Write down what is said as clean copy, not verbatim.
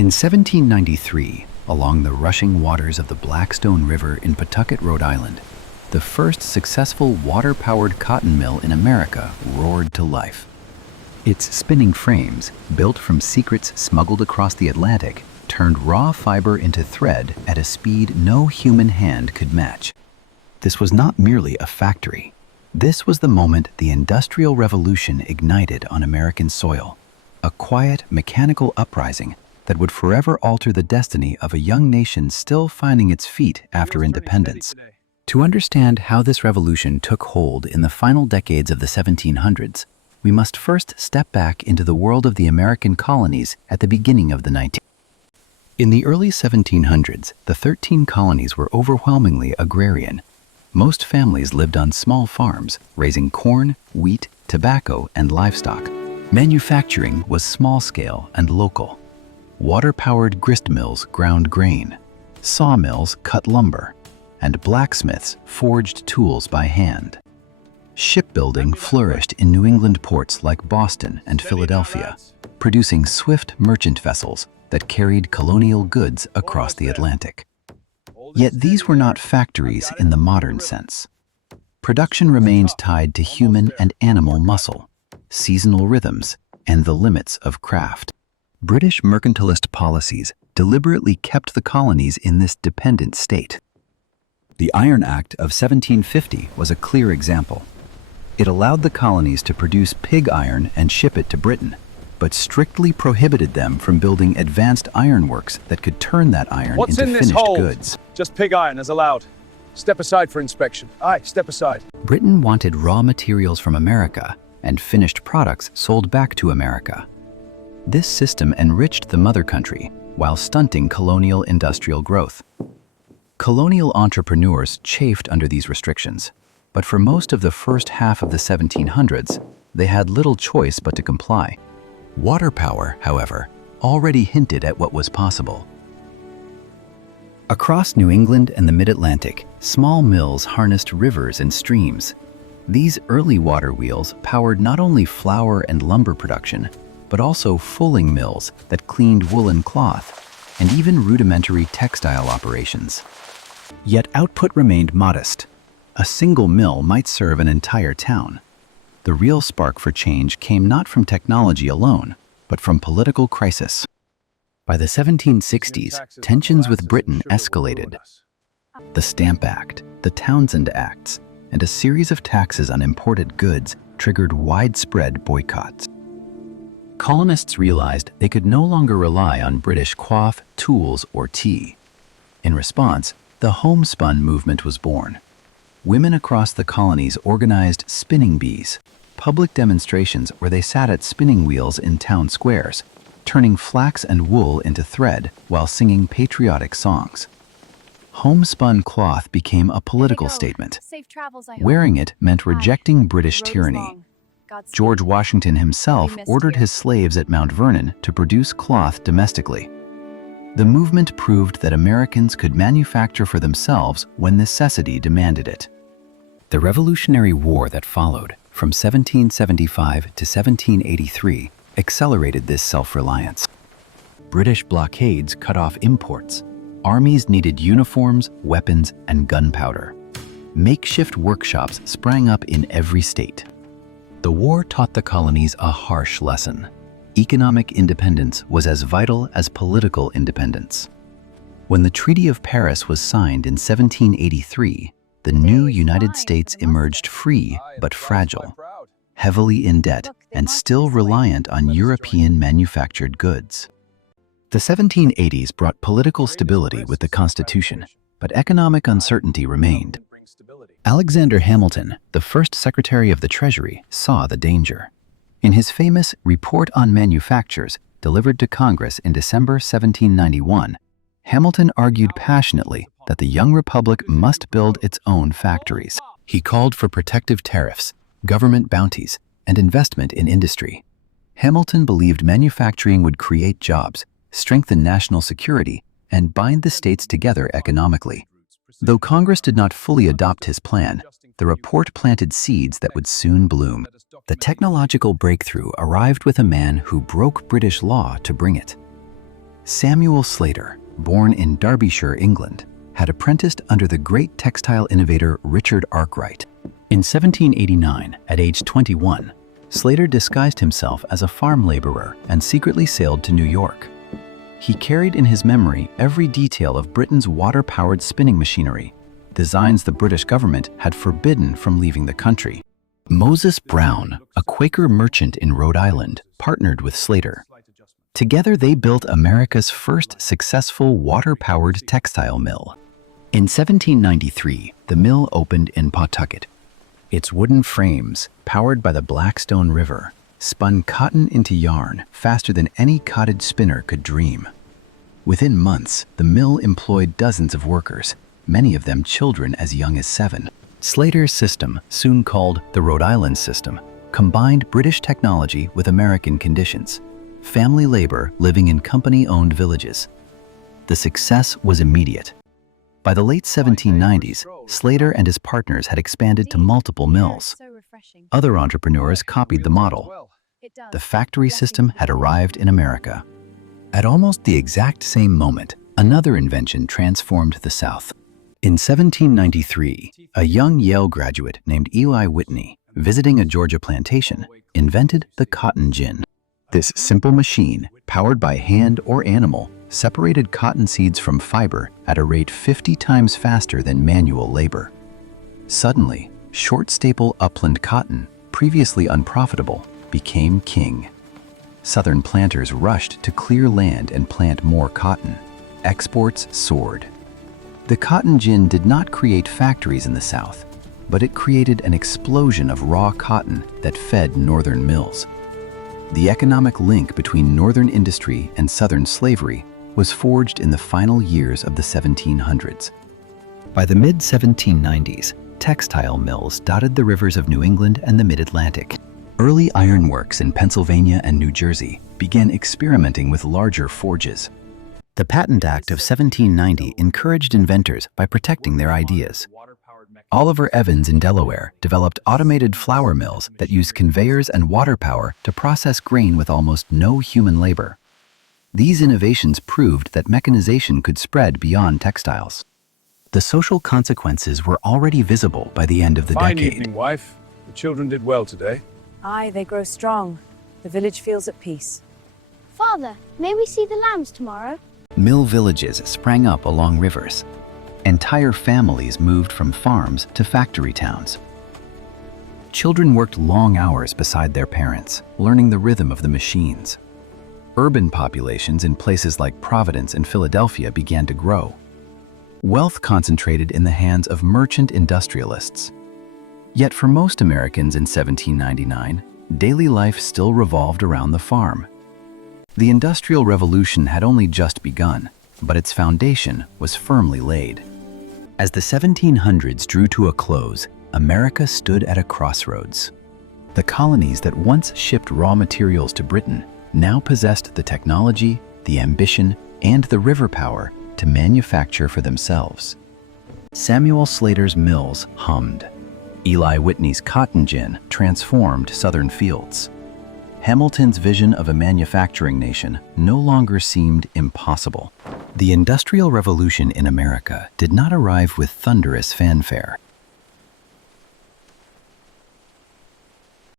In 1793, along the rushing waters of the Blackstone River in Pawtucket, Rhode Island, the first successful water-powered cotton mill in America roared to life. Its spinning frames, built from secrets smuggled across the Atlantic, turned raw fiber into thread at a speed no human hand could match. This was not merely a factory. This was the moment the Industrial Revolution ignited on American soil, a quiet, mechanical uprising that would forever alter the destiny of a young nation still finding its feet after independence. To understand how this revolution took hold in the final decades of the 1700s, we must first step back into the world of the American colonies at the beginning of the 19th. In the early 1700s, the 13 colonies were overwhelmingly agrarian. Most families lived on small farms, raising corn, wheat, tobacco, and livestock. Manufacturing was small-scale and local. Water-powered grist mills ground grain, sawmills cut lumber, and blacksmiths forged tools by hand. Shipbuilding flourished in New England ports like Boston and Philadelphia, producing swift merchant vessels that carried colonial goods across the Atlantic. Yet these were not factories in the modern sense. Production remained tied to human and animal muscle, seasonal rhythms, and the limits of craft. British mercantilist policies deliberately kept the colonies in this dependent state. The Iron Act of 1750 was a clear example. It allowed the colonies to produce pig iron and ship it to Britain, but strictly prohibited them from building advanced ironworks that could turn that iron into finished goods. Just pig iron is allowed. Step aside for inspection. Aye, step aside. Britain wanted raw materials from America and finished products sold back to America. This system enriched the mother country while stunting colonial industrial growth. Colonial entrepreneurs chafed under these restrictions, but for most of the first half of the 1700s, they had little choice but to comply. Water power, however, already hinted at what was possible. Across New England and the Mid-Atlantic, small mills harnessed rivers and streams. These early water wheels powered not only flour and lumber production, but also fulling mills that cleaned woolen cloth, and even rudimentary textile operations. Yet output remained modest. A single mill might serve an entire town. The real spark for change came not from technology alone, but from political crisis. By the 1760s, tensions with Britain escalated. The Stamp Act, the Townshend Acts, and a series of taxes on imported goods triggered widespread boycotts. Colonists realized they could no longer rely on British cloth, tools, or tea. In response, the homespun movement was born. Women across the colonies organized spinning bees, public demonstrations where they sat at spinning wheels in town squares, turning flax and wool into thread while singing patriotic songs. Homespun cloth became a political statement. Wearing it meant rejecting British tyranny. George Washington himself ordered his slaves at Mount Vernon to produce cloth domestically. The movement proved that Americans could manufacture for themselves when necessity demanded it. The Revolutionary War that followed, from 1775 to 1783, accelerated this self-reliance. British blockades cut off imports. Armies needed uniforms, weapons, and gunpowder. Makeshift workshops sprang up in every state. The war taught the colonies a harsh lesson. Economic independence was as vital as political independence. When the Treaty of Paris was signed in 1783, the new United States emerged free but fragile, heavily in debt and still reliant on European manufactured goods. The 1780s brought political stability with the Constitution, but economic uncertainty remained. Alexander Hamilton, the first Secretary of the Treasury, saw the danger. In his famous Report on Manufactures, delivered to Congress in December 1791, Hamilton argued passionately that the young republic must build its own factories. He called for protective tariffs, government bounties, and investment in industry. Hamilton believed manufacturing would create jobs, strengthen national security, and bind the states together economically. Though Congress did not fully adopt his plan, the report planted seeds that would soon bloom. The technological breakthrough arrived with a man who broke British law to bring it. Samuel Slater, born in Derbyshire, England, had apprenticed under the great textile innovator Richard Arkwright. In 1789, at age 21, Slater disguised himself as a farm laborer and secretly sailed to New York. He carried in his memory every detail of Britain's water-powered spinning machinery, designs the British government had forbidden from leaving the country. Moses Brown, a Quaker merchant in Rhode Island, partnered with Slater. Together they built America's first successful water-powered textile mill. In 1793, the mill opened in Pawtucket. Its wooden frames, powered by the Blackstone River, spun cotton into yarn faster than any cottage spinner could dream. Within months, the mill employed dozens of workers, many of them children as young as 7. Slater's system, soon called the Rhode Island system, combined British technology with American conditions, family labor living in company-owned villages. The success was immediate. By the late 1790s, Slater and his partners had expanded to multiple mills. Other entrepreneurs copied the model. The factory system had arrived in America. At almost the exact same moment, another invention transformed the South. In 1793, a young Yale graduate named Eli Whitney, visiting a Georgia plantation, invented the cotton gin. This simple machine, powered by hand or animal, separated cotton seeds from fiber at a rate 50 times faster than manual labor. Suddenly, short-staple upland cotton, previously unprofitable, became king. Southern planters rushed to clear land and plant more cotton. Exports soared. The cotton gin did not create factories in the South, but it created an explosion of raw cotton that fed northern mills. The economic link between northern industry and southern slavery was forged in the final years of the 1700s. By the mid-1790s, textile mills dotted the rivers of New England and the mid-Atlantic. Early ironworks in Pennsylvania and New Jersey began experimenting with larger forges. The Patent Act of 1790 encouraged inventors by protecting their ideas. Oliver Evans in Delaware developed automated flour mills that used conveyors and water power to process grain with almost no human labor. These innovations proved that mechanization could spread beyond textiles. The social consequences were already visible by the end of the Fine decade. evening, wife. The children did well today. Aye, they grow strong. The village feels at peace. Father, may we see the lambs tomorrow? Mill villages sprang up along rivers. Entire families moved from farms to factory towns. Children worked long hours beside their parents, learning the rhythm of the machines. Urban populations in places like Providence and Philadelphia began to grow. Wealth concentrated in the hands of merchant industrialists. Yet for most Americans in 1799, daily life still revolved around the farm. The Industrial Revolution had only just begun, but its foundation was firmly laid. As the 1700s drew to a close, America stood at a crossroads. The colonies that once shipped raw materials to Britain now possessed the technology, the ambition, and the river power to manufacture for themselves. Samuel Slater's mills hummed. Eli Whitney's cotton gin transformed southern fields. Hamilton's vision of a manufacturing nation no longer seemed impossible. The Industrial Revolution in America did not arrive with thunderous fanfare.